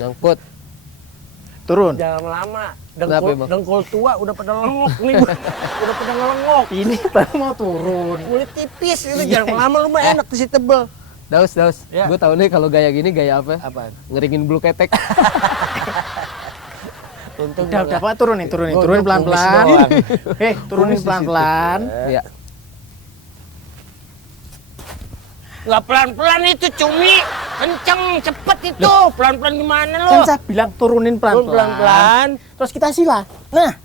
Nyangkut. Turun. Jangan lama. Kenapa, Bang? Dengkul tua udah pada lengok nih. Udah pada ngelengok. Ini baru mau turun. Kulit tipis gitu. Iya. Jangan lama lu mah enak di tebel. Daus. Ya. Gue tahu nih kalau gaya gini gaya apa? Apaan? Ngeringin bulu ketek. Untung Udah Pak, turunin Gua pelan-pelan. kumis doang. Turunin pelan-pelan. Ya. Nggak pelan-pelan itu cumi. Kenceng, cepet itu. Pelan-pelan gimana lo? Kan saya bilang turunin Turun pelan-pelan. Terus kita sila. Nah,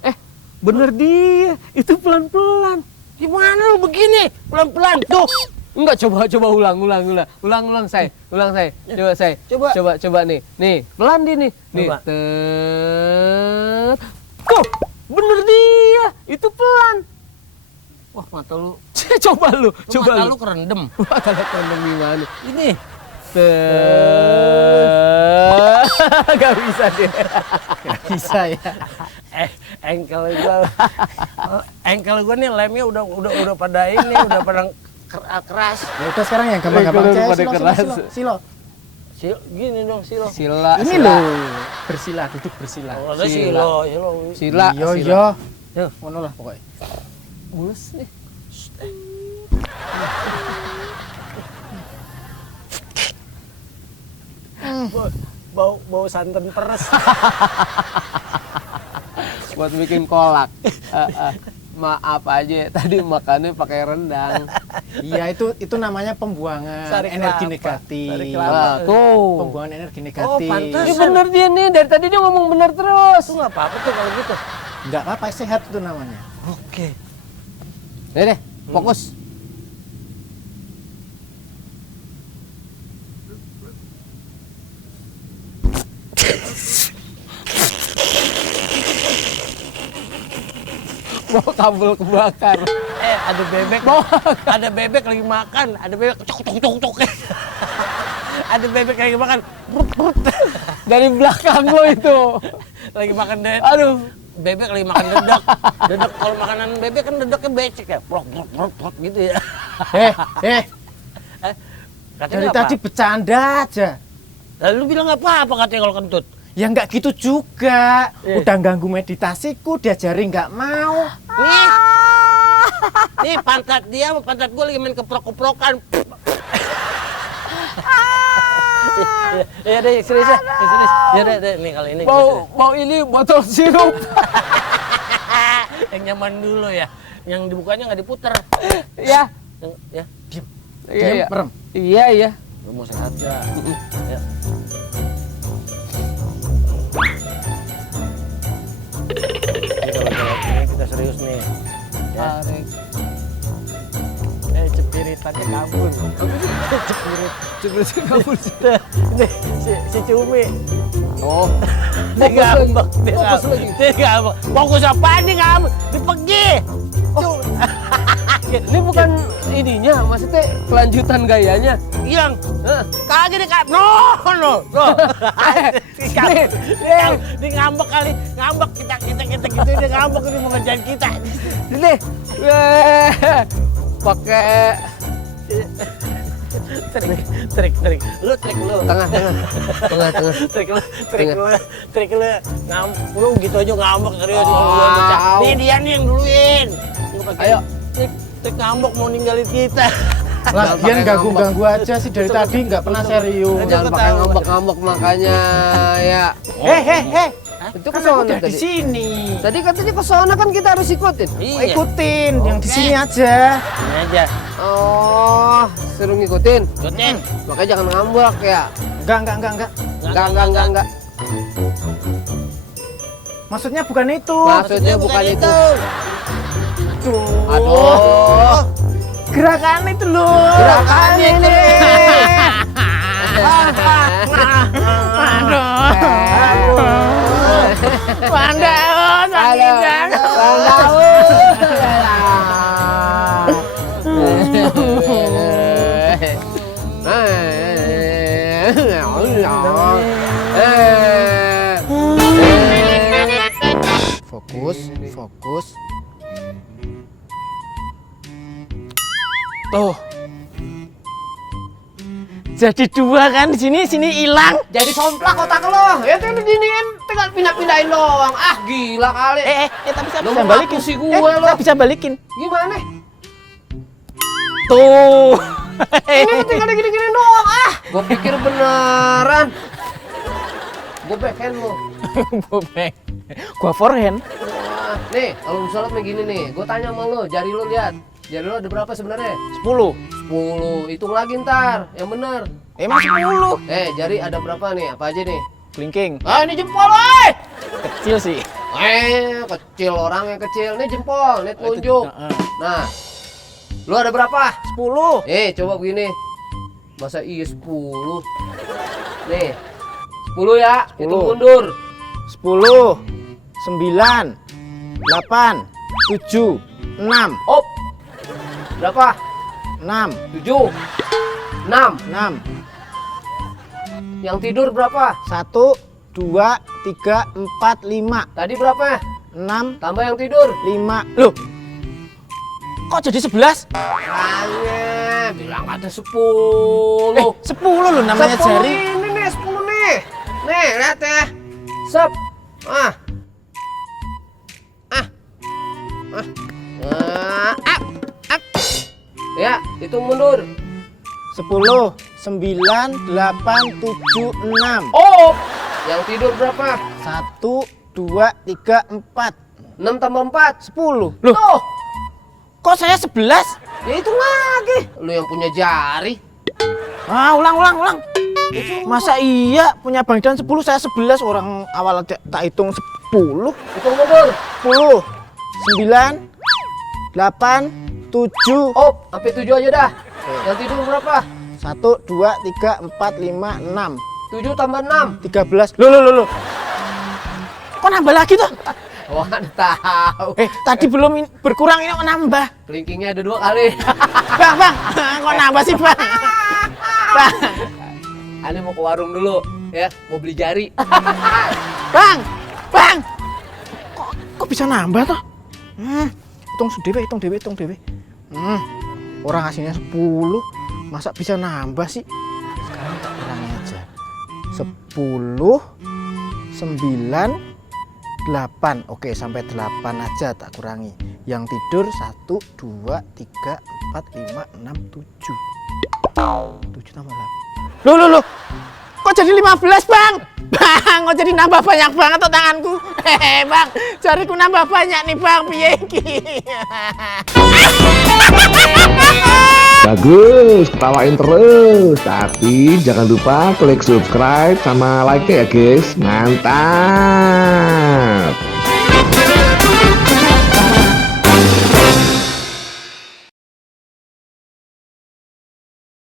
Bener dia. Itu pelan-pelan. Gimana lu begini? Pelan-pelan. Tuh. Enggak, coba ulang saya. Coba nih. Nih, pelan di nih. Nih. Coba. Tet. Tuh, bener dia. Itu pelan. Wah, mata lu. Coba lu. Mata lu kerendem. Wah, kalau kondom gimana? Ini. Gak bisa deh. bisa ya. Engkel gua nih lemnya udah pada ini, udah pada keras. Ya udah sekarang yang gampang-gampang Kalau aja. pada keras. Silo. Gini dong, silo. Sila. Ini loh. Bersila, duduk bersila. Oh, ada Sila. silo. Yo. Yo. Ngono lah pokoknya. Mulus nih. Bau santan peres. Buat bikin kolak. Maaf aja, tadi makannya pakai rendang. Iya, itu namanya pembuangan Sari energi kelapa. negatif. Sari kelapa. Tuh. Pembuangan energi negatif. pantes. Ini bener dia nih, dari tadi dia ngomong bener terus. Itu nggak apa-apa tuh kalau gitu. Enggak apa-apa, sehat itu namanya. Oke. Deh, fokus. Mau kabel kebakar. Ada bebek. Ada bebek lagi makan. Ada bebek cok. Ada bebek lagi makan. Brut. Dari belakang lo itu. Lagi makan dedek. Aduh. Bebek lagi makan dedek. Dedek kalau makanan bebek kan dedeknya becek ya. Brot gitu ya. Dari Katanya tadi bercanda aja. Lalu lu bilang apa katanya kalau kentut? Ya nggak gitu juga. Iya. Udah ganggu meditasiku, diajari nggak mau. Nih pantat dia sama pantat gue lagi main keprok-keprokan. Ya deh, serius. Ya deh, nih kali ini. Mau ini botol sirup. Yang nyaman dulu ya. Yang dibukanya nggak diputer. Ya. Ya. Diam, merem. Iya. Lu mau sehat ya? Ya. Ini kalau jalan ini kita serius nih. Ya. Cepiritannya kabur. Cepat kabur. Nih, si Cumi. Oh. Dia ngambek. Fokus lagi. Dia ngambek. Fokus apaan nih ngambek? Dipegi. Ini bukan ininya, maksudnya kelanjutan gayanya. Yang kagak deh kak. No. Dia ngambek kali. Ngambek kita gitu dia ngambek ini mau ngerjain kita. Ini pakai Trik. Lu trik lu. tengah. Trik lu. Lu gitu aja ngambek serius. Wow. Nih dia nih yang duluin. Ayo. Trik ngambek mau ninggalin kita. Lah, dia ganggu aja sih dari tadi nggak pernah serius. Jangan pakai ngambek-ngambek makanya ya. Itu ke sana Udah di tadi. sini. Tadi katanya ke sana kan kita harus ikutin. Iya. Ikutin, yang di Oke. sini aja. Ini aja. Oh, suruh ngikutin. Ikutin. Makanya jangan ngambek ya. Enggak. Enggak. Maksudnya bukan itu. Maksudnya bukan itu. Aduh. Aduh. Gerakan itu loh. Gerakan ini. Pandai, sakit Fokus. Tuh. Jadi 2 kan di sini hilang. Jadi somplak otak lo. Ya tuh diginiin, tinggal pindah-pindahin doang. Ah, gila kali. Tapi saya Lu bisa mau balikin. ngaku sih gue, lo. Saya bisa balikin. Gimana? Tuh. Ini tinggal digini-gini doang. Ah, gue pikir beneran. Gue backhand lo. Bobek. Gua forehand. Wah, nih, kalau misalnya begini nih, gue tanya sama lo, jari lo lihat. Jari lo ada berapa sebenarnya? 10. 10. Hitung lagi ntar, yang bener. Emang 10. Jari ada berapa nih? Apa aja nih? Kelingking. Ah, ini jempol, woy! Kecil sih. Kecil orang yang kecil. Nih jempol, nih telunjuk. Heeh. Nah, lu ada berapa? 10. Coba begini. Masa iya 10? Nih, 10 ya. 10. Hitung mundur. 10. 9. 8. 7. 6. Op. Berapa? 6. 7. 6. 6. Yang tidur berapa? 1, 2, 3, 4, 5. Tadi berapa? 6, Tambah yang tidur. 5. Loh. Kok jadi 11? Makanya bilang ada 10. 10 loh namanya 10 jari. Ini nih 10 nih. Nih, lihat ya. Sep. Ah. Ya, hitung mundur. 10, 9, 8, 7, 6. Oh. Yang tidur berapa? 1, 2, 3, 4. 6 tambah 4. 10. Loh, Tuh. kok saya 11? Ya hitung lagi. Lu yang punya jari. Ulang. Masa iya punya Bang Dan 10, saya 11, orang awal tak hitung 10. Hitung mundur. 10, 9, 8, 7. Oh, sampai 7 aja dah. Yang tidur berapa? 1, 2, 3, 4, 5, 6. 7 tambah 6. 13. Loh. Kok nambah lagi tuh? Wah, tahu. Tadi belum berkurang, ini kok nambah. Kelingkingnya ada 2 kali. Bang, kok nambah sih, Bang? Bang, Ane mau ke warung dulu, ya, mau beli jari. Bang. Kok bisa nambah tuh? Hitung dewe. Orang aslinya 10, masa bisa nambah sih? Sekarang tak kurangi aja. 10, 9, 8. Oke, sampai 8 aja tak kurangi. Yang tidur 1, 2, 3, 4, 5, 6, 7. 7 tambah 8. Loh. Kok jadi 15, Bang? Bang, kok jadi nambah banyak banget tuh tanganku. Hehe, Bang. Jariku nambah banyak nih, Bang. Piye iki? Bagus, ketawain terus. Tapi jangan lupa klik subscribe sama like ya guys. Mantap.